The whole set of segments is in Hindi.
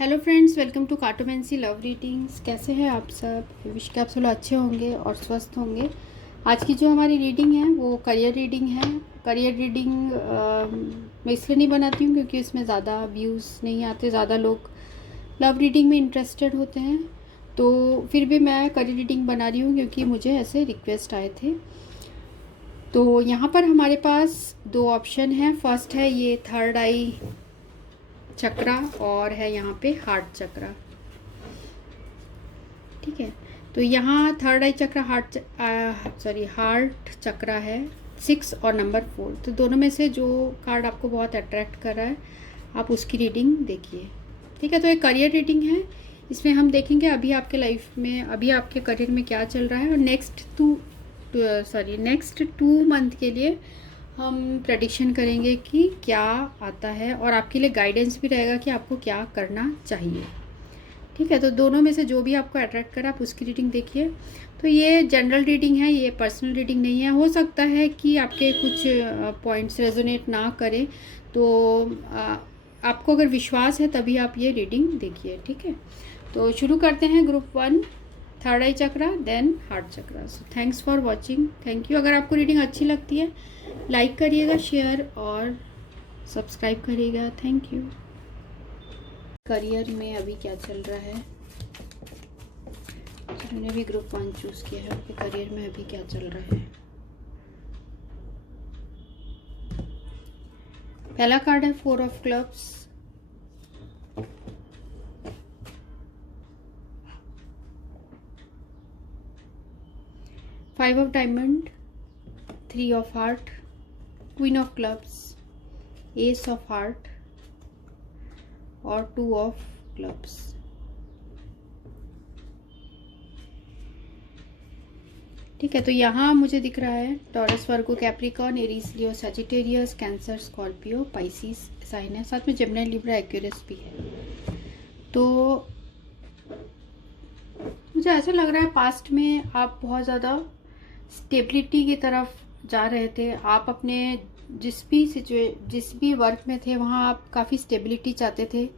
Hello friends, welcome to cartomancy love readings. कैसे हैं आप सब? विश के आप सब लोग अच्छे होंगे और स्वस्थ होंगे। आज की जो हमारी रीडिंग है वो करियर रीडिंग है। करियर रीडिंग मैं इसलिए नहीं बनाती हूँ क्योंकि इसमें ज़्यादा व्यूज़ नहीं आते, ज़्यादा लोग लव रीडिंग में इंटरेस्टेड होते हैं। तो फिर भी मैं करियर रीडिंग बना रही हूँ क्योंकि मुझे ऐसे रिक्वेस्ट आए थे। तो यहाँ पर हमारे पास दो ऑप्शन हैं। फर्स्ट है ये थर्ड आई चक्रा और है यहाँ पे हार्ट चक्रा। ठीक है, तो यहाँ थर्ड आई चक्रा हार्ट चक्रा है 6 और नंबर 4। तो दोनों में से जो कार्ड आपको बहुत अट्रैक्ट कर रहा है आप उसकी रीडिंग देखिए। ठीक है, तो एक करियर रीडिंग है। इसमें हम देखेंगे अभी आपके लाइफ में, अभी आपके करियर में क्या चल रहा है, और नेक्स्ट 2 मंथ के लिए हम प्रेडिक्शन करेंगे कि क्या आता है, और आपके लिए गाइडेंस भी रहेगा कि आपको क्या करना चाहिए। ठीक है, तो दोनों में से जो भी आपको अट्रैक्ट करा आप उसकी रीडिंग देखिए। तो ये जनरल रीडिंग है, ये पर्सनल रीडिंग नहीं है। हो सकता है कि आपके कुछ पॉइंट्स रेजोनेट ना करें, तो आपको अगर विश्वास है तभी आप ये रीडिंग देखिए। ठीक है, तो शुरू करते हैं। Group 1 third eye chakra, then heart chakra. So thanks for watching, thank you. अगर आपको रीडिंग अच्छी लगती है लाइक करिएगा, शेयर और सब्सक्राइब करिएगा। Thank you. करियर में अभी क्या चल रहा है, मैंने भी ग्रुप 1 चूज़ किया है। आपके करियर में अभी क्या चल रहा है। पहला कार्ड है 4 of clubs, five of diamond, 3 of heart, queen of clubs, S of heart और 2 ऑफ क्लब्स। ठीक है, तो यहाँ मुझे दिख रहा है Taurus, Virgo, Capricorn, Aries, Leo, Sagittarius, Cancer, Scorpio, Pisces sign है, साथ में जेमिनी, लिब्रा, एक्वेरियस भी है। तो मुझे ऐसा लग रहा है पास्ट में आप बहुत ज़्यादा स्टेबिलिटी की तरफ जा रहे थे। आप अपने जिस भी वर्क में थे वहाँ आप काफ़ी स्टेबिलिटी चाहते थे,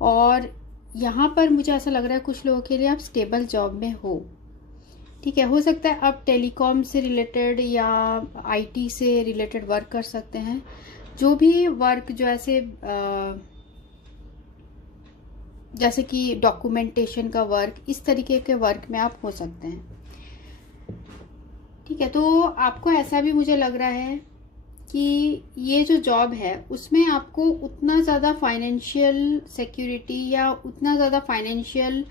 और यहाँ पर मुझे ऐसा लग रहा है कुछ लोगों के लिए आप स्टेबल जॉब में हो। ठीक है, हो सकता है आप टेलीकॉम से रिलेटेड या आईटी से रिलेटेड वर्क कर सकते हैं। जो भी वर्क जो ऐसे जैसे कि डॉक्यूमेंटेशन का वर्क, इस तरीके के वर्क में आप हो सकते हैं। ठीक है, तो आपको ऐसा भी मुझे लग रहा है कि ये जो जॉब है उसमें आपको उतना ज़्यादा फाइनेंशियल सिक्योरिटी या उतना ज़्यादा फाइनेंसेस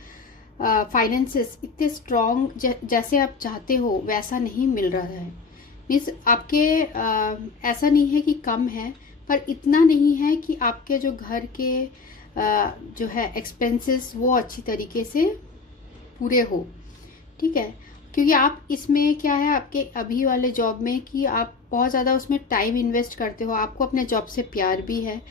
इतने स्ट्रॉन्ग जैसे आप चाहते हो वैसा नहीं मिल रहा है। मीन्स आपके ऐसा नहीं है कि कम है, पर इतना नहीं है कि आपके जो घर के जो है एक्सपेंसेस वो अच्छी तरीके से पूरे हो। ठीक है, क्योंकि आप इसमें क्या है आपके अभी वाले जॉब में कि आप बहुत ज़्यादा उसमें टाइम इन्वेस्ट करते हो, आपको अपने जॉब से प्यार भी है,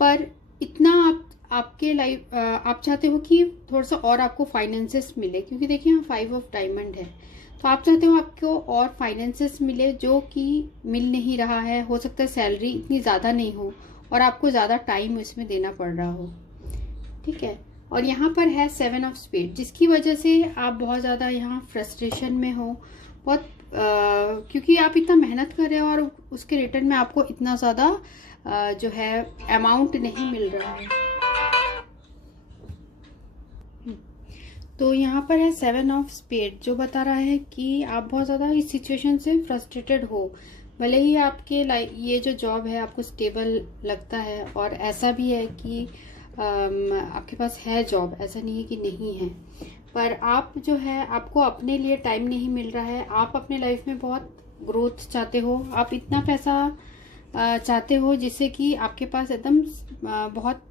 पर इतना आपके लाइफ आप चाहते हो कि थोड़ा सा और आपको फाइनेंसेस मिले, क्योंकि देखिए यहाँ 5 ऑफ डायमंड है। तो आप चाहते हो आपको और फाइनेंसेस मिले जो कि मिल नहीं रहा है। हो सकता है सैलरी इतनी ज़्यादा नहीं हो और आपको ज़्यादा टाइम इसमें देना पड़ रहा हो। ठीक है, और यहाँ पर है 7 ऑफ स्पेड, जिसकी वजह से आप बहुत ज़्यादा यहाँ फ्रस्ट्रेशन में हो बहुत, क्योंकि आप इतना मेहनत कर रहे हो और उसके रिटर्न में आपको इतना ज़्यादा जो है अमाउंट नहीं मिल रहा है। तो यहाँ पर है 7 ऑफ स्पेड, जो बता रहा है कि आप बहुत ज़्यादा इस सिचुएशन से फ्रस्ट्रेटेड हो। भले ही आपके ये जो जॉब है आपको स्टेबल लगता है, और ऐसा भी है कि आपके पास है जॉब, ऐसा नहीं है कि नहीं है, पर आप जो है आपको अपने लिए टाइम नहीं मिल रहा है। आप अपने लाइफ में बहुत ग्रोथ चाहते हो, आप इतना पैसा चाहते हो जिससे कि आपके पास एकदम बहुत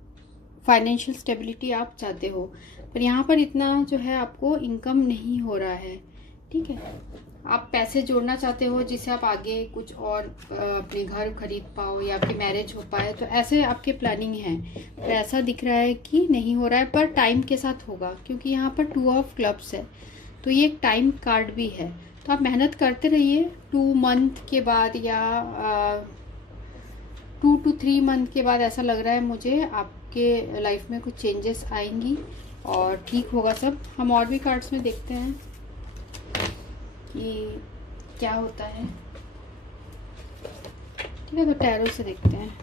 फाइनेंशियल स्टेबिलिटी आप चाहते हो, पर यहाँ पर इतना जो है आपको इनकम नहीं हो रहा है। ठीक है, आप पैसे जोड़ना चाहते हो जिससे आप आगे कुछ और अपने घर खरीद पाओ या आपकी मैरिज हो पाए, तो ऐसे आपके प्लानिंग है, पर ऐसा दिख रहा है कि नहीं हो रहा है, पर टाइम के साथ होगा, क्योंकि यहाँ पर 2 ऑफ क्लब्स है। तो ये एक टाइम कार्ड भी है, तो आप मेहनत करते रहिए। 2 मंथ के बाद या 2 to 3 मंथ के बाद ऐसा लग रहा है मुझे आपके लाइफ में कुछ चेंजेस आएंगी और ठीक होगा सब। हम और भी कार्ड्स में देखते हैं कि क्या होता है। ठीक है, तो टैरो से देखते हैं।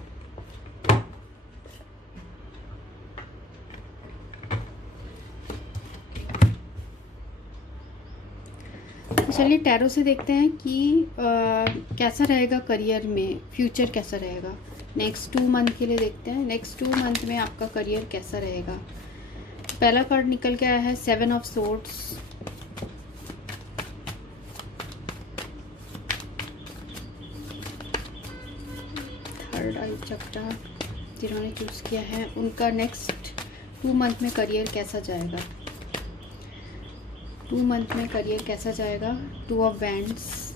चलिए टैरो से देखते हैं कि कैसा रहेगा करियर में, फ्यूचर कैसा रहेगा। नेक्स्ट 2 मंथ के लिए देखते हैं, नेक्स्ट 2 मंथ में आपका करियर कैसा रहेगा। पहला कार्ड निकल के आया है 7 ऑफ सोर्ड्स, थर्ड आई चक्रा जिन्होंने चूज़ किया है उनका नेक्स्ट 2 मंथ में करियर कैसा जाएगा। 2 मंथ में करियर कैसा जाएगा। 2 ऑफ वैंड्स,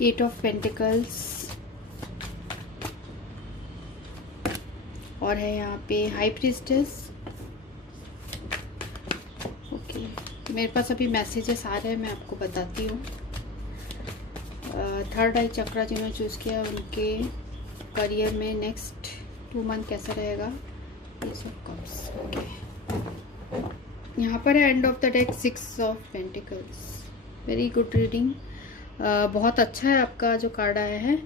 8 ऑफ पेंटिकल्स और है यहाँ पे हाई प्रीस्टेस। ओके, मेरे पास अभी मैसेजेस आ रहे हैं, मैं आपको बताती हूँ। थर्ड आई चक्रा जिन्होंने चूज़ किया उनके करियर में नेक्स्ट 2 मंथ कैसा रहेगा। Ace of Cups, okay. यहाँ पर है end of the deck 6 of pentacles. Very good reading, बहुत अच्छा है आपका जो कार्ड आया है।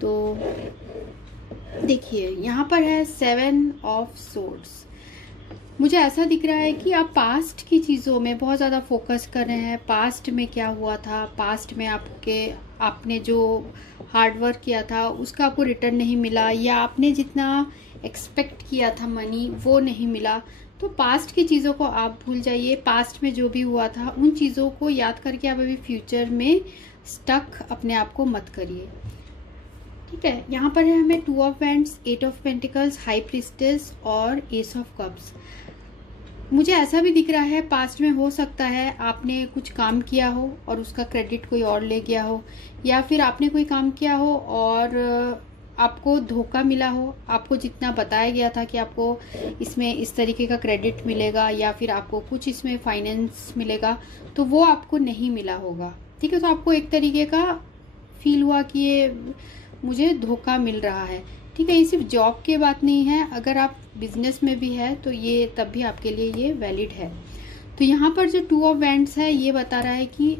तो देखिए यहाँ पर है 7 ऑफ सोर्ड्स। मुझे ऐसा दिख रहा है कि आप पास्ट की चीज़ों में बहुत ज़्यादा फोकस कर रहे हैं। पास्ट में क्या हुआ था, पास्ट में आपने जो हार्ड वर्क किया था उसका आपको रिटर्न नहीं मिला, या आपने जितना एक्सपेक्ट किया था मनी वो नहीं मिला। तो पास्ट की चीज़ों को आप भूल जाइए। पास्ट में जो भी हुआ था उन चीज़ों को याद करके आप अभी फ्यूचर में स्टक अपने आप को मत करिए। ठीक है, यहाँ पर है हमें 2 of wands, 8 of pentacles, high priestess और एस ऑफ कप्स। मुझे ऐसा भी दिख रहा है पास्ट में हो सकता है आपने कुछ काम किया हो और उसका क्रेडिट कोई और ले गया हो, या फिर आपने कोई काम किया हो और आपको धोखा मिला हो। आपको जितना बताया गया था कि आपको इसमें इस तरीके का क्रेडिट मिलेगा या फिर आपको कुछ इसमें फाइनेंस मिलेगा, तो वो आपको नहीं मिला होगा। ठीक है, तो आपको एक तरीके का फील हुआ कि ये मुझे धोखा मिल रहा है। ठीक है, ये सिर्फ जॉब की बात नहीं है, अगर आप बिजनेस में भी है तो ये तब भी आपके लिए ये वैलिड है। तो यहाँ पर जो 2 ऑफ वैंड्स है ये बता रहा है कि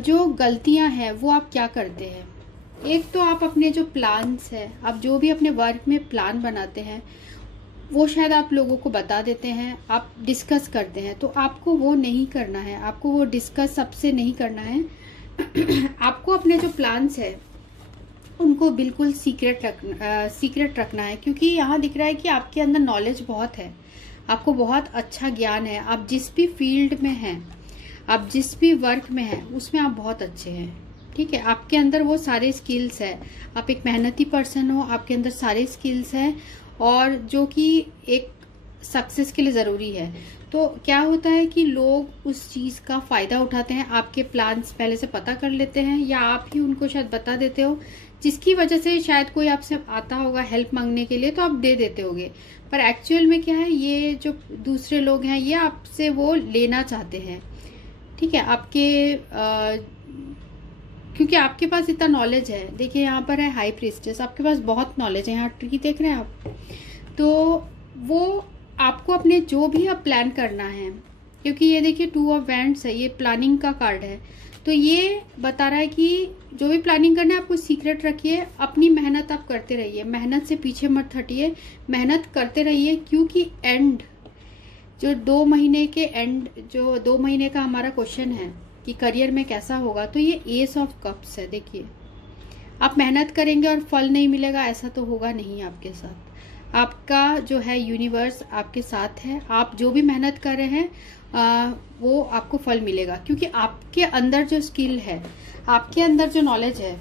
जो गलतियाँ हैं वो आप क्या करते हैं। एक तो आप अपने जो प्लान्स है, आप जो भी अपने वर्क में प्लान बनाते हैं वो शायद आप लोगों को बता देते हैं, आप डिस्कस करते हैं, तो आपको वो नहीं करना है, आपको वो डिस्कस सबसे नहीं करना है। आपको अपने जो प्लान्स है उनको बिल्कुल सीक्रेट रखना है, क्योंकि यहाँ दिख रहा है कि आपके अंदर नॉलेज बहुत है, आपको बहुत अच्छा ज्ञान है। आप जिस भी फील्ड में हैं, आप जिस भी वर्क में हैं उसमें आप बहुत अच्छे हैं। ठीक है, आपके अंदर वो सारे स्किल्स है, आप एक मेहनती पर्सन हो, आपके अंदर सारे स्किल्स हैं और जो कि एक सक्सेस के लिए ज़रूरी है। तो क्या होता है कि लोग उस चीज़ का फ़ायदा उठाते हैं, आपके प्लान्स पहले से पता कर लेते हैं या आप ही उनको शायद बता देते हो, जिसकी वजह से शायद कोई आपसे आता होगा हेल्प मांगने के लिए तो आप दे देते होगे, पर एक्चुअल में क्या है, ये जो दूसरे लोग हैं ये आपसे वो लेना चाहते हैं। ठीक है, क्योंकि आपके पास इतना नॉलेज है। देखिए यहाँ पर है हाई प्रीस्टेस, आपके पास बहुत नॉलेज है। यहाँ ट्री देख रहे हैं आप, तो वो आपको अपने जो भी अब प्लान करना है, क्योंकि ये देखिए 2 ऑफ वैंड्स है, ये प्लानिंग का कार्ड है, तो ये बता रहा है कि जो भी प्लानिंग करना है आपको सीक्रेट रखिए, अपनी मेहनत आप करते रहिए, मेहनत से पीछे मत हटिए, मेहनत करते रहिए। क्योंकि एंड जो 2 महीने के एंड, जो 2 महीने का हमारा क्वेश्चन है कि करियर में कैसा होगा, तो ये एस ऑफ कप्स है। देखिए आप मेहनत करेंगे और फल नहीं मिलेगा, ऐसा तो होगा नहीं आपके साथ। आपका जो है यूनिवर्स आपके साथ है, आप जो भी मेहनत कर रहे हैं वो आपको फल मिलेगा, क्योंकि आपके अंदर जो स्किल है, आपके अंदर जो नॉलेज है,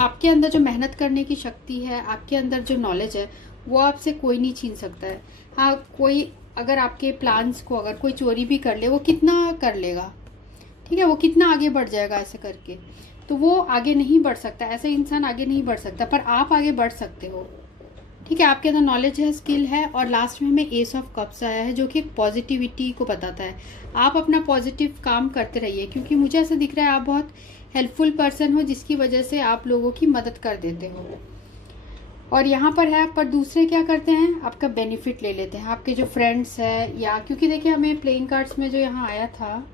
आपके अंदर जो मेहनत करने की शक्ति है, आपके अंदर जो नॉलेज है, वो आपसे कोई नहीं छीन सकता है। हाँ, कोई अगर आपके प्लान्स को अगर कोई चोरी भी कर ले, वो कितना कर लेगा, ठीक है, वो कितना आगे बढ़ जाएगा ऐसे करके, तो वो आगे नहीं बढ़ सकता, ऐसे इंसान आगे नहीं बढ़ सकता, पर आप आगे बढ़ सकते हो। ठीक है, आपके अंदर नॉलेज है, स्किल है, और लास्ट में हमें एस ऑफ कप्स आया है जो कि पॉजिटिविटी को बताता है। आप अपना पॉजिटिव काम करते रहिए, क्योंकि मुझे ऐसा दिख रहा है आप बहुत हेल्पफुल पर्सन हो जिसकी वजह से आप लोगों की मदद कर देते हो। और यहाँ पर है, पर दूसरे क्या करते हैं, आपका बेनिफिट ले लेते हैं, आपके जो फ्रेंड्स है, या क्योंकि देखिए हमें प्लेइंग कार्ड्स में जो यहाँ आया था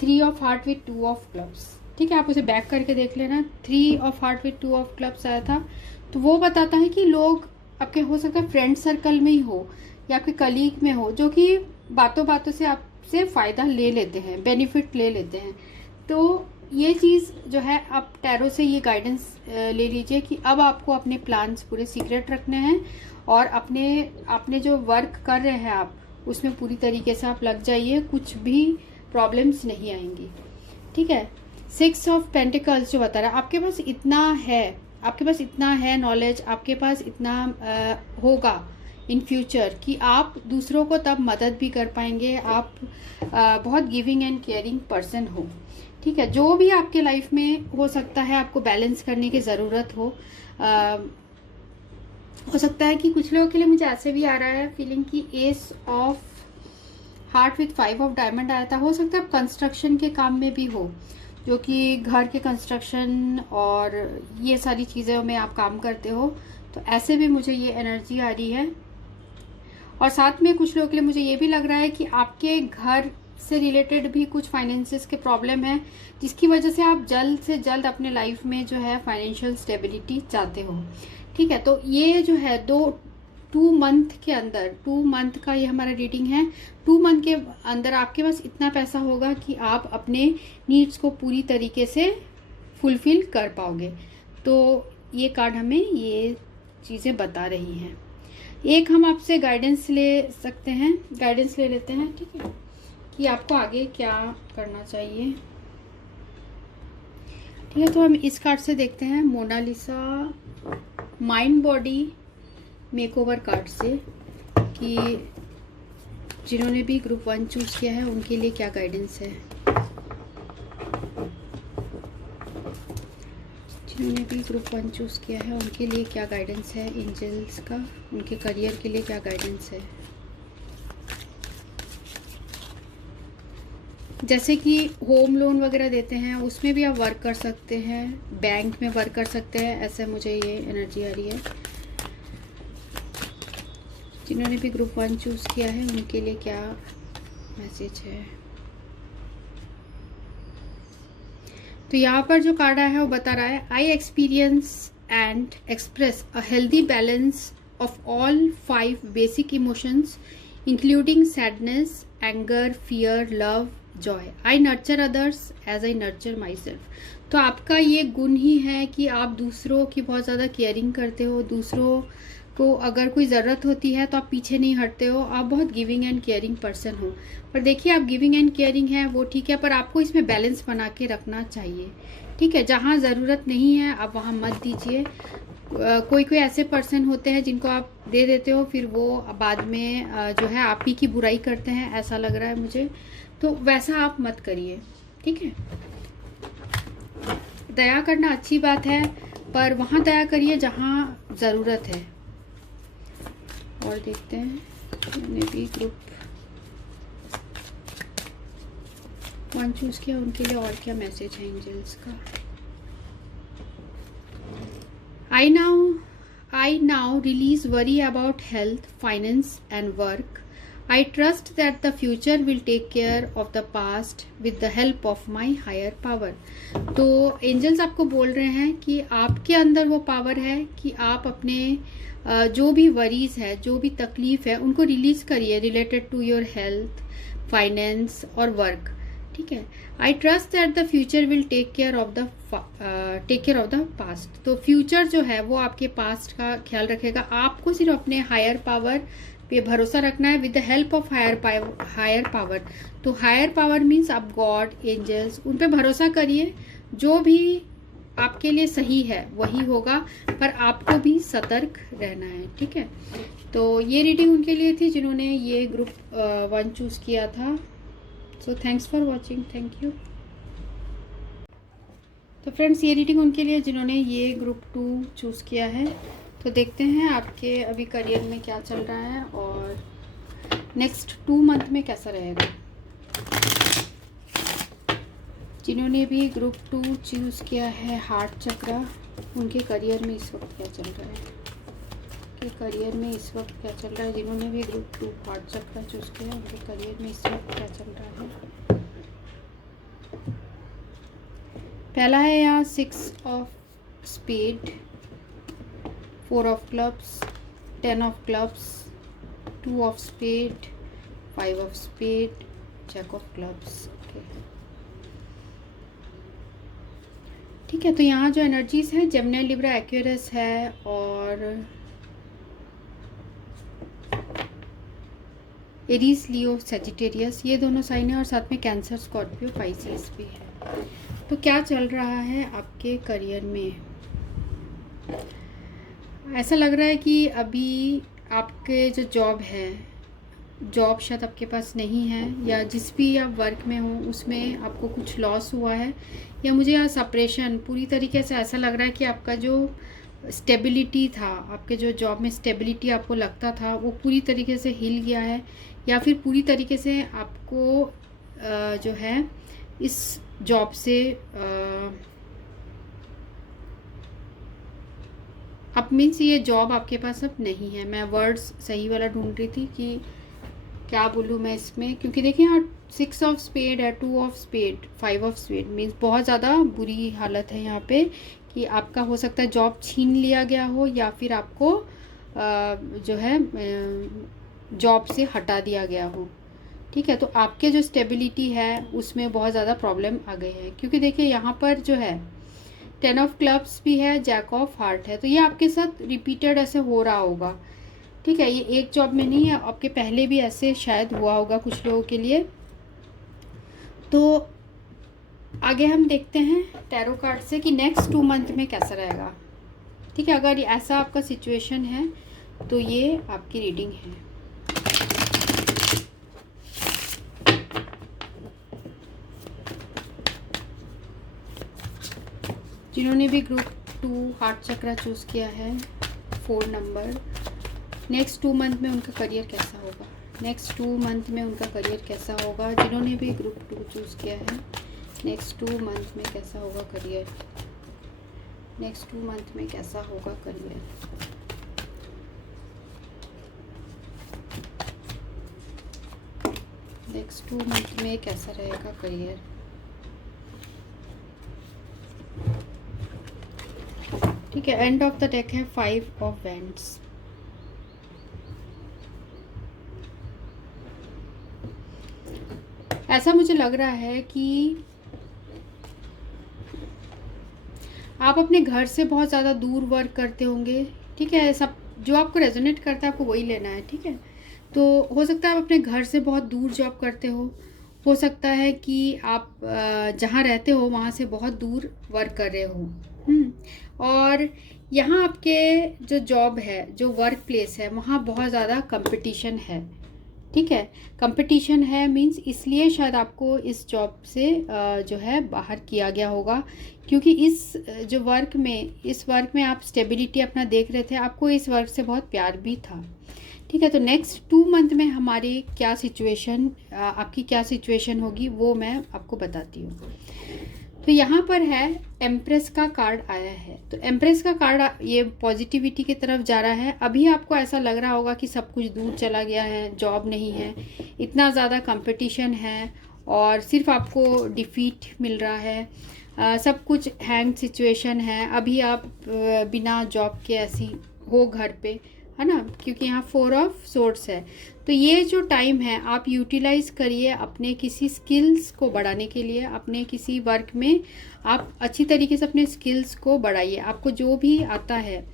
3 of heart with 2 of clubs, ठीक है, आप उसे बैक करके देख लेना। 3 of heart with 2 of clubs आया था, तो वो बताता है कि लोग आपके हो सकता है फ्रेंड सर्कल में ही हो या आपके कलीग में हो, जो कि बातों बातों से आपसे फ़ायदा ले लेते हैं, बेनिफिट ले लेते हैं। तो ये चीज़ जो है, आप टैरो से ये गाइडेंस ले लीजिए कि अब आपको अपने प्लान्स पूरे सीक्रेट रखने हैं और अपने जो वर्क कर रहे हैं आप उसमें पूरी तरीके से आप लग जाइए, कुछ भी प्रॉब्लम्स नहीं आएंगी, ठीक है। 6 ऑफ पेंटिकल्स जो बता रहा है, आपके पास इतना है, आपके पास इतना है नॉलेज, आपके पास इतना होगा इन फ्यूचर कि आप दूसरों को तब मदद भी कर पाएंगे। आप बहुत गिविंग एंड केयरिंग पर्सन हो, ठीक है। जो भी आपके लाइफ में हो सकता है आपको बैलेंस करने की ज़रूरत हो सकता है कि कुछ लोगों के लिए मुझे ऐसे भी आ रहा है फीलिंग कि S of heart with 5 of diamond आया था। हो सकता है आप कंस्ट्रक्शन के काम में भी हो, जो कि घर के कंस्ट्रक्शन और ये सारी चीज़ों में आप काम करते हो, तो ऐसे भी मुझे ये एनर्जी आ रही है। और साथ में कुछ लोगों के लिए मुझे ये भी लग रहा है कि आपके घर से रिलेटेड भी कुछ फाइनेंसेस के प्रॉब्लम है, जिसकी वजह से आप जल्द से जल्द अपने लाइफ में जो है फाइनेंशियल स्टेबिलिटी चाहते हो, ठीक है। तो ये जो है 2 मंथ के अंदर, 2 मंथ का ये हमारा रीडिंग है, 2 मंथ के अंदर आपके पास इतना पैसा होगा कि आप अपने नीड्स को पूरी तरीके से फुलफिल कर पाओगे। तो ये कार्ड हमें ये चीज़ें बता रही हैं। एक हम आपसे गाइडेंस ले सकते हैं, गाइडेंस ले लेते हैं, ठीक है, कि आपको आगे क्या करना चाहिए, ठीक है। तो हम इस कार्ड से देखते हैं, Mona Lisa mind body makeover card से, कि जिन्होंने भी ग्रुप 1 चूज किया है उनके लिए क्या गाइडेंस है, जिन्होंने भी ग्रुप 1 चूज किया है उनके लिए क्या गाइडेंस है एंजल्स का, उनके करियर के लिए क्या गाइडेंस है। जैसे कि होम लोन वगैरह देते हैं उसमें भी आप वर्क कर सकते हैं, बैंक में वर्क कर सकते हैं, ऐसे मुझे ये एनर्जी आ रही है। जिन्होंने भी ग्रुप 1 चूज किया है उनके लिए क्या मैसेज है। तो यहाँ पर जो कार्ड आया है वो बता रहा है, I experience and express a healthy balance of all 5 basic emotions including sadness, anger, fear, love, joy. I nurture others as I nurture myself. तो आपका ये गुण ही है कि आप दूसरों की बहुत ज़्यादा केयरिंग करते हो, दूसरों को अगर कोई ज़रूरत होती है तो आप पीछे नहीं हटते हो, आप बहुत गिविंग एंड केयरिंग पर्सन हो। पर देखिए, आप गिविंग एंड केयरिंग है वो ठीक है, पर आपको इसमें बैलेंस बना के रखना चाहिए, ठीक है। जहाँ ज़रूरत नहीं है आप वहाँ मत दीजिए। कोई ऐसे पर्सन होते हैं जिनको आप दे देते हो, फिर वो बाद में जो है आप ही की बुराई करते हैं, ऐसा लग रहा है मुझे, तो वैसा आप मत करिए, ठीक है। दया करना अच्छी बात है, पर वहाँ दया करिए जहाँ ज़रूरत है। और देखते हैं मैंने भी ग्रुप 1 चूज किया उनके लिए और क्या मैसेज है एंजल्स का। I now release worry about health, finance and work. I trust that the future will take care of the past with the help of my higher power. तो एंजल्स आपको बोल रहे हैं कि आपके अंदर वो पावर है कि आप अपने जो भी वरीज है, जो भी तकलीफ है, उनको रिलीज करिए related to your health, finance और वर्क, ठीक है। I trust that the future will take care of the past. तो फ्यूचर जो है वो आपके पास्ट का ख्याल रखेगा। आपको सिर्फ अपने हायर पावर पे भरोसा रखना है with the help of higher power. तो हायर पावर मीन्स आप गॉड, एंजल्स, उन पे भरोसा करिए। जो भी आपके लिए सही है वही होगा, पर आपको भी सतर्क रहना है, ठीक है। तो ये रीडिंग उनके लिए थी जिन्होंने ये ग्रुप 1 चूज किया था। सो thanks for watching, thank you. तो फ्रेंड्स, ये रीडिंग उनके लिए जिन्होंने ये ग्रुप 2 चूज़ किया है। तो देखते हैं आपके अभी करियर में क्या चल रहा है और नेक्स्ट 2 मंथ में कैसा रहेगा। जिन्होंने भी ग्रुप 2 चूज़ किया है हार्ट चक्रा, उनके करियर में इस वक्त क्या चल रहा है, उनके करियर में इस वक्त क्या चल रहा है। जिन्होंने भी ग्रुप 2 हार्ट चक्रा चूज़ किया, उनके करियर में इस वक्त क्या चल रहा है। पहला है यहाँ 6 of spade, 4 of clubs, 10 of clubs, 2 of spade, 5 of spade, jack of clubs. ठीक है, तो यहाँ जो एनर्जीज है जेमिनी, लिब्रा, एक्वेरियस है और एरीज, लियो, सजिटेरियस, ये दोनों साइन है और साथ में कैंसर, स्कॉर्पियो, पाइसेस भी है। तो क्या चल रहा है आपके करियर में। ऐसा लग रहा है कि अभी आपके जो जॉब है, जॉब शायद आपके पास नहीं है, या जिस भी आप वर्क में हो उसमें आपको कुछ लॉस हुआ है, या मुझे यहाँ सेपरेशन पूरी तरीके से ऐसा लग रहा है कि आपका जो स्टेबिलिटी था, आपके जो जॉब में स्टेबिलिटी आपको लगता था वो पूरी तरीके से हिल गया है, या फिर पूरी तरीके से आपको जो है इस जॉब से अब मीन्स ये जॉब आपके पास अब नहीं है। मैं वर्ड्स सही वाला ढूंढ रही थी कि क्या बोलूँ मैं इसमें, क्योंकि देखिए यहाँ 6 ऑफ स्पेड है, 2 of spade, 5 of spade, means बहुत ज़्यादा बुरी हालत है यहाँ पे कि आपका हो सकता है जॉब छीन लिया गया हो, या फिर आपको जो है जॉब से हटा दिया गया हो। ठीक है, तो आपके जो स्टेबिलिटी है उसमें बहुत ज़्यादा प्रॉब्लम आ गई है, क्योंकि देखिए यहाँ पर जो है 10 ऑफ क्लब्स भी है, जैक ऑफ हार्ट है, तो ये आपके साथ रिपीटेड ऐसे हो रहा होगा। ठीक है, ये एक जॉब में नहीं है, आपके पहले भी ऐसे शायद हुआ होगा कुछ लोगों के लिए। तो आगे हम देखते हैं टैरो कार्ड से कि नेक्स्ट 2 मंथ में कैसा रहेगा। ठीक है, अगर ऐसा आपका सिचुएशन है तो ये आपकी रीडिंग है। जिन्होंने भी ग्रुप 2 हार्ट चक्रा चूज़ किया है 4 नंबर, नेक्स्ट 2 मंथ में उनका करियर कैसा होगा, नेक्स्ट 2 मंथ में उनका करियर कैसा होगा। जिन्होंने भी ग्रुप 2 चूज़ किया है, नेक्स्ट 2 मंथ में कैसा होगा करियर, नेक्स्ट 2 मंथ में कैसा होगा करियर। नेक्स्ट 2 मंथ में कैसा रहेगा करियर। ठीक है, एंड ऑफ द डेक है 5 ऑफ वैंड्स। ऐसा मुझे लग रहा है कि आप अपने घर से बहुत ज़्यादा दूर वर्क करते होंगे। ठीक है, सब जो आपको रेजोनेट करता है आपको वही लेना है। ठीक है, तो हो सकता है आप अपने घर से बहुत दूर जॉब करते हो सकता है कि आप जहाँ रहते हो वहाँ से बहुत दूर वर्क कर रहे हो। और यहाँ आपके जो जॉब है, जो वर्क प्लेस है, वहाँ बहुत ज़्यादा कंपटीशन है। ठीक है, कंपटीशन है मींस इसलिए शायद आपको इस जॉब से जो है बाहर किया गया होगा, क्योंकि इस जो वर्क में आप स्टेबिलिटी अपना देख रहे थे, आपको इस वर्क से बहुत प्यार भी था। ठीक है, तो नेक्स्ट 2 मंथ में हमारी क्या सिचुएशन, आपकी क्या सिचुएशन होगी वो मैं आपको बताती हूँ। तो यहाँ पर है एम्प्रेस का कार्ड आया है, तो एम्प्रेस का कार्ड ये पॉजिटिविटी की तरफ जा रहा है। अभी आपको ऐसा लग रहा होगा कि सब कुछ दूर चला गया है, जॉब नहीं है, इतना ज़्यादा कंपटीशन है और सिर्फ आपको डिफीट मिल रहा है, सब कुछ हैंग सिचुएशन है। अभी आप बिना जॉब के ऐसी हो घर पे, है ना, क्योंकि यहाँ 4 ऑफ सोर्ड्स है। तो ये जो टाइम है आप यूटिलाइज़ करिए अपने किसी स्किल्स को बढ़ाने के लिए, अपने किसी वर्क में आप अच्छी तरीके से अपने स्किल्स को बढ़ाइए। आपको जो भी आता है,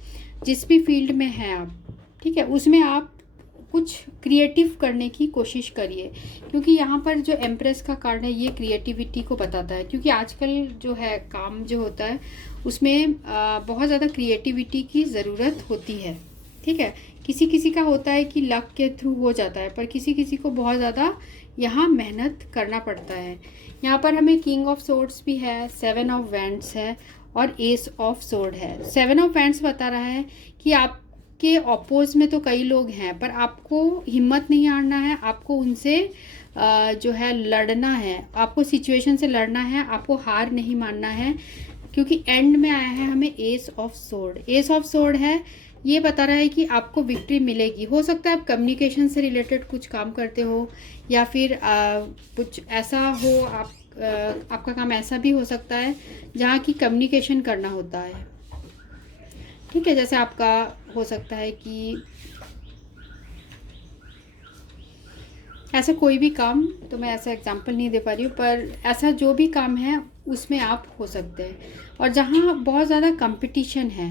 जिस भी फील्ड में हैं आप, ठीक है, उसमें आप कुछ क्रिएटिव करने की कोशिश करिए, क्योंकि यहाँ पर जो एम्प्रेस का कार्ड है ये क्रिएटिविटी को बताता है। क्योंकि आजकल जो है काम जो होता है उसमें बहुत ज़्यादा क्रिएटिविटी की ज़रूरत होती है। ठीक है, किसी किसी का होता है कि लक के थ्रू हो जाता है, पर किसी किसी को बहुत ज़्यादा यहाँ मेहनत करना पड़ता है। यहाँ पर हमें किंग ऑफ सोर्ड्स भी है, 7 ऑफ वैंड्स है और एस ऑफ सोर्ड है। 7 ऑफ वैंड्स बता रहा है कि आप आपके ऑपोज में तो कई लोग हैं, पर आपको हिम्मत नहीं हारना है, आपको उनसे जो है लड़ना है, आपको सिचुएशन से लड़ना है, आपको हार नहीं मानना है। क्योंकि एंड में आया है हमें S of sword. S of sword है, ये बता रहा है कि आपको विक्ट्री मिलेगी। हो सकता है आप कम्युनिकेशन से रिलेटेड कुछ काम करते हो, या फिर कुछ ऐसा हो, आपका काम ऐसा भी हो सकता है जहाँ की कम्युनिकेशन करना होता है। ठीक है, जैसे आपका हो सकता है कि ऐसा कोई भी काम, तो मैं ऐसा एग्जांपल नहीं दे पा रही हूँ, पर ऐसा जो भी काम है उसमें आप हो सकते हैं, और जहाँ बहुत ज़्यादा कंपटीशन है,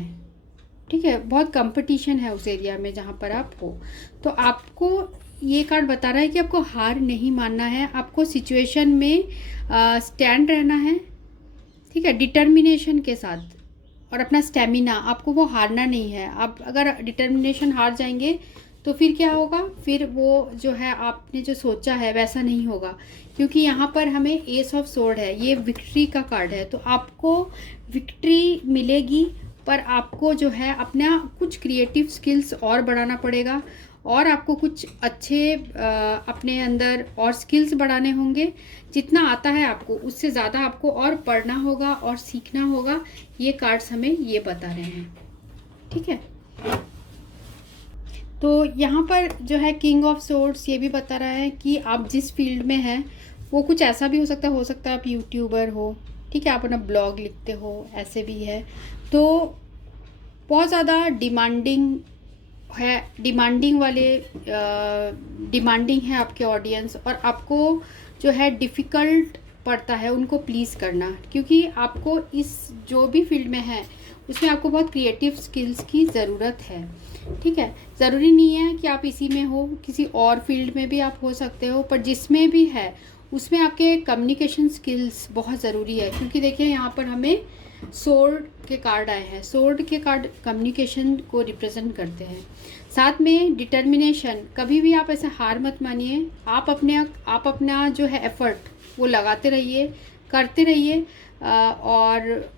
ठीक है, बहुत कंपटीशन है उस एरिया में जहाँ पर आप हो, तो आपको ये कार्ड बता रहा है कि आपको हार नहीं मानना है, आपको सिचुएशन में स्टैंड रहना है, ठीक है, डिटर्मिनेशन के साथ, और अपना स्टेमिना, आपको वो हारना नहीं है। आप अगर डिटर्मिनेशन हार जाएंगे तो फिर क्या होगा, फिर वो जो है आपने जो सोचा है वैसा नहीं होगा। क्योंकि यहाँ पर हमें एस ऑफ सोर्ड है, ये विक्ट्री का कार्ड है, तो आपको विक्ट्री मिलेगी, पर आपको जो है अपना कुछ क्रिएटिव स्किल्स और बढ़ाना पड़ेगा, और आपको कुछ अच्छे अपने अंदर और स्किल्स बढ़ाने होंगे। जितना आता है आपको उससे ज़्यादा आपको और पढ़ना होगा और सीखना होगा। ये कार्ड्स हमें ये बता रहे हैं, ठीक है। तो यहाँ पर जो है किंग ऑफ सोर्ड्स ये भी बता रहा है कि आप जिस फील्ड में हैं वो कुछ ऐसा भी हो सकता है आप यूट्यूबर हो, ठीक है, आप अपना ब्लॉग लिखते हो, ऐसे भी है। तो बहुत ज़्यादा डिमांडिंग है, डिमांडिंग है आपके ऑडियंस, और आपको जो है डिफ़िकल्ट पड़ता है उनको प्लीज़ करना, क्योंकि आपको इस जो भी फील्ड में है उसमें आपको बहुत क्रिएटिव स्किल्स की ज़रूरत है, ठीक है। ज़रूरी नहीं है कि आप इसी में हो, किसी और फील्ड में भी आप हो सकते हो, पर जिसमें भी है उसमें आपके कम्युनिकेशन स्किल्स बहुत ज़रूरी है। क्योंकि देखिए यहाँ पर हमें सोर्ड के कार्ड आए हैं, सोर्ड के कार्ड कम्युनिकेशन को रिप्रेजेंट करते हैं, साथ में डिटर्मिनेशन। कभी भी आप ऐसे हार मत मानिए, आप अपना जो है एफर्ट वो लगाते रहिए, करते रहिए, और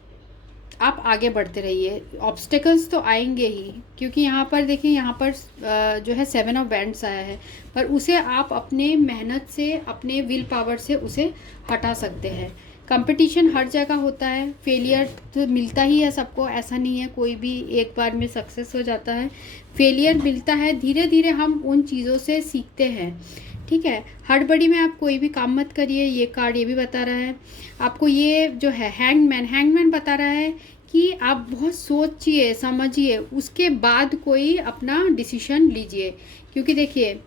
आप आगे बढ़ते रहिए। ऑब्स्टेकल्स तो आएंगे ही, क्योंकि यहाँ पर देखिए, यहाँ पर जो है 7 ऑफ वैंड्स आया है, पर उसे आप अपने मेहनत से, अपने विल पावर से उसे हटा सकते हैं। कंपटीशन हर जगह होता है, फेलियर तो मिलता ही है सबको, ऐसा नहीं है कोई भी एक बार में सक्सेस हो जाता है, फेलियर मिलता है। धीरे धीरे हम उन चीज़ों से सीखते हैं, ठीक है। हड़बड़ी में आप कोई भी काम मत करिए, ये कार्ड ये भी बता रहा है आपको। ये जो है हैंगमैन बता रहा है कि आप बहुत सोचिए समझिए, उसके बाद कोई अपना डिसीजन लीजिए। क्योंकि देखिए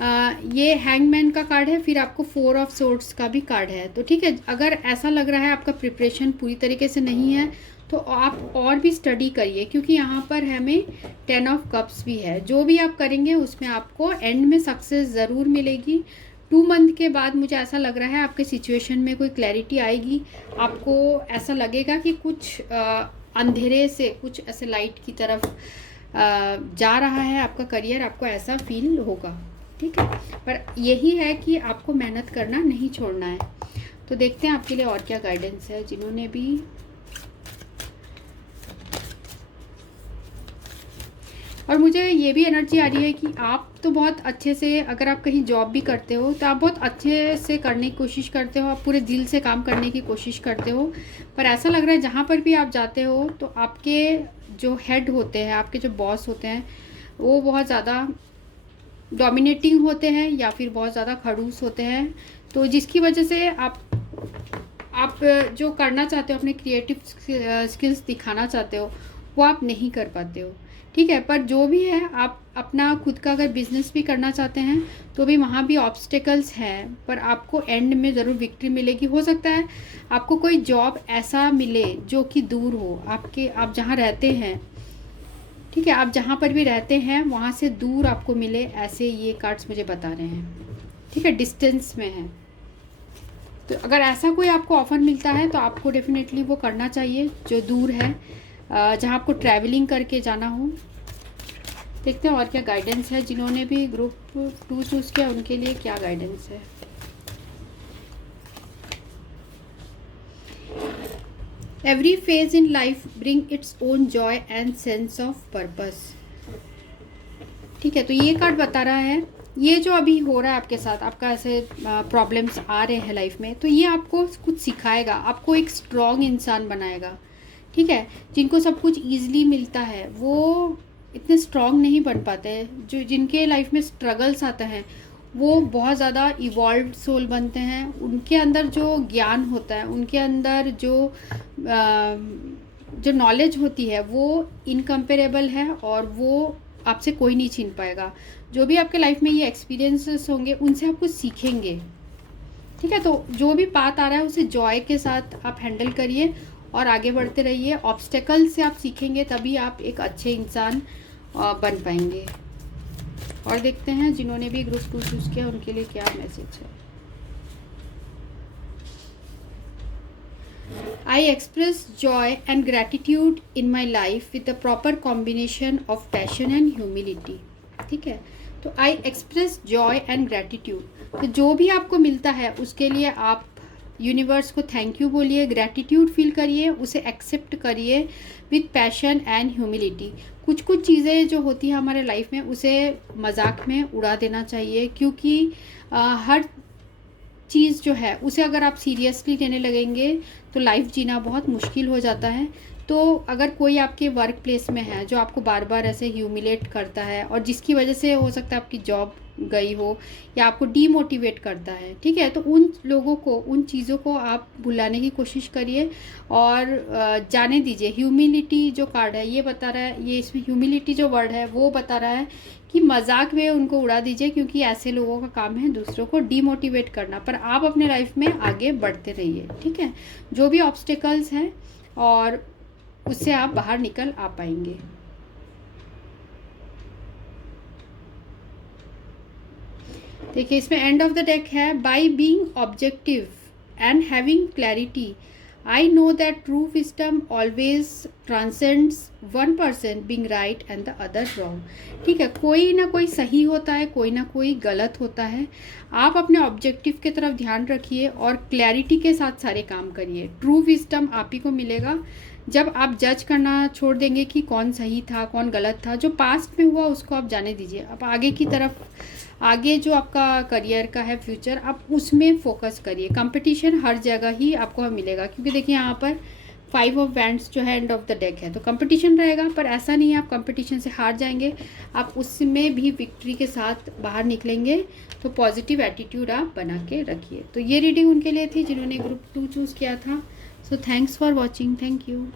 ये हैंगमैन का कार्ड है, फिर आपको 4 ऑफ सोर्ड्स का भी कार्ड है, तो ठीक है। अगर ऐसा लग रहा है आपका प्रिपरेशन पूरी तरीके से नहीं है तो आप और भी स्टडी करिए, क्योंकि यहाँ पर हमें 10 ऑफ कप्स भी है। जो भी आप करेंगे उसमें आपको एंड में सक्सेस ज़रूर मिलेगी। 2 मंथ के बाद मुझे ऐसा लग रहा है आपके सिचुएशन में कोई क्लैरिटी आएगी, आपको ऐसा लगेगा कि कुछ अंधेरे से कुछ ऐसे लाइट की तरफ जा रहा है आपका करियर, आपको ऐसा फील होगा, ठीक है। पर यही है कि आपको मेहनत करना नहीं छोड़ना है। तो देखते हैं आपके लिए और क्या गाइडेंस है। जिन्होंने भी और मुझे ये भी एनर्जी आ रही है कि आप तो बहुत अच्छे से, अगर आप कहीं जॉब भी करते हो तो आप बहुत अच्छे से करने की कोशिश करते हो, आप पूरे दिल से काम करने की कोशिश करते हो। पर ऐसा लग रहा है जहाँ पर भी आप जाते हो तो आपके जो हेड होते हैं, आपके जो बॉस होते हैं, वो बहुत ज़्यादा डोमिनेटिंग होते हैं या फिर बहुत ज़्यादा खड़ूस होते हैं। तो जिसकी वजह से आप जो करना चाहते हो, अपने क्रिएटिव स्किल्स दिखाना चाहते हो, वो आप नहीं कर पाते हो, ठीक है। पर जो भी है, आप अपना खुद का अगर बिजनेस भी करना चाहते हैं तो भी वहाँ भी ऑब्स्टेकल्स हैं, पर आपको एंड में ज़रूर विक्ट्री मिलेगी। हो सकता है आपको कोई जॉब ऐसा मिले जो कि दूर हो, आप जहाँ रहते हैं, ठीक है, आप जहाँ पर भी रहते हैं वहाँ से दूर आपको मिले, ऐसे ये कार्ड्स मुझे बता रहे हैं, ठीक है, डिस्टेंस में है। तो अगर ऐसा कोई आपको ऑफ़र मिलता है तो आपको डेफिनेटली वो करना चाहिए जो दूर है, जहाँ आपको ट्रैवलिंग करके जाना हो। देखते हैं और क्या गाइडेंस है। जिन्होंने भी ग्रुप 2 चूज़ किया उनके लिए क्या गाइडेंस है। Every phase in life bring its own joy and sense of purpose. है, तो ये कार्ड बता रहा है ये जो अभी हो रहा है आपके साथ, आपका ऐसे प्रॉब्लम्स आ रहे हैं लाइफ में, तो ये आपको कुछ सिखाएगा, आपको एक स्ट्रॉन्ग इंसान बनाएगा। ठीक है, जिनको सब कुछ ईजिली मिलता है वो इतने स्ट्रॉन्ग नहीं बन पाते हैं। जो जिनके लाइफ में स्ट्रगल्स आते हैं वो बहुत ज़्यादा इवॉल्व सोल बनते हैं। उनके अंदर जो ज्ञान होता है, उनके अंदर जो नॉलेज होती है वो इनकम्पेरेबल है, और वो आपसे कोई नहीं छीन पाएगा। जो भी आपके लाइफ में ये एक्सपीरियंसेस होंगे उनसे आप कुछ सीखेंगे। ठीक है, तो जो भी बात आ रहा है उसे जॉय के साथ आप हैंडल करिए और आगे बढ़ते रहिए। ऑब्स्टेकल से आप सीखेंगे, तभी आप एक अच्छे इंसान बन पाएंगे। और देखते हैं जिन्होंने भी ग्रुप 2 चूज़ किया उनके लिए क्या मैसेज है। I express joy and gratitude in my life with a proper combination of passion and humility। ठीक है, तो I express joy and gratitude, तो जो भी आपको मिलता है उसके लिए आप यूनिवर्स को थैंक यू बोलिए, ग्रैटिट्यूड फील करिए, उसे एक्सेप्ट करिए विथ पैशन एंड ह्यूमिलिटी। कुछ कुछ चीज़ें जो होती हैं हमारे लाइफ में उसे मजाक में उड़ा देना चाहिए, क्योंकि हर चीज़ जो है उसे अगर आप सीरियसली लेने लगेंगे तो लाइफ जीना बहुत मुश्किल हो जाता है। तो अगर कोई आपके वर्क प्लेस में है जो आपको बार बार ऐसे ह्यूमिलेट करता है और जिसकी वजह से हो सकता है आपकी जॉब गई हो या आपको डीमोटिवेट करता है, ठीक है, तो उन लोगों को, उन चीज़ों को आप भुलाने की कोशिश करिए और जाने दीजिए। ह्यूमिलिटी जो कार्ड है ये बता रहा है, ये इसमें ह्यूमिलिटी जो वर्ड है वो बता रहा है कि मजाक में उनको उड़ा दीजिए, क्योंकि ऐसे लोगों का काम है दूसरों को डीमोटिवेट करना, पर आप अपने लाइफ में आगे बढ़ते रहिए। ठीक है, जो भी ऑब्स्टिकल्स हैं और उससे आप बाहर निकल आ पाएंगे। देखिए इसमें एंड ऑफ द डेक है, by being objective and having clarity I know that true wisdom always transcends one person being right and the other wrong. ठीक है, कोई ना कोई सही होता है, कोई ना कोई गलत होता है। आप अपने ऑब्जेक्टिव की तरफ ध्यान रखिए और क्लैरिटी के साथ सारे काम करिए। ट्रू विजडम आप ही को मिलेगा जब आप जज करना छोड़ देंगे कि कौन सही था कौन गलत था। जो पास्ट में हुआ उसको आप जाने दीजिए, अब आगे की तरफ, आगे जो आपका करियर का है, फ्यूचर, आप उसमें फोकस करिए। कंपटीशन हर जगह ही आपको मिलेगा, क्योंकि देखिए यहाँ पर 5 ऑफ वैंड्स जो है एंड ऑफ द डेक है, तो कंपटीशन रहेगा, पर ऐसा नहीं है आप कंपटीशन से हार जाएंगे, आप उसमें भी विक्ट्री के साथ बाहर निकलेंगे। तो पॉजिटिव एटीट्यूड आप बना के रखिए। तो ये रीडिंग उनके लिए थी जिन्होंने ग्रुप 2 चूज़ किया था। सो thanks for watching, thank you.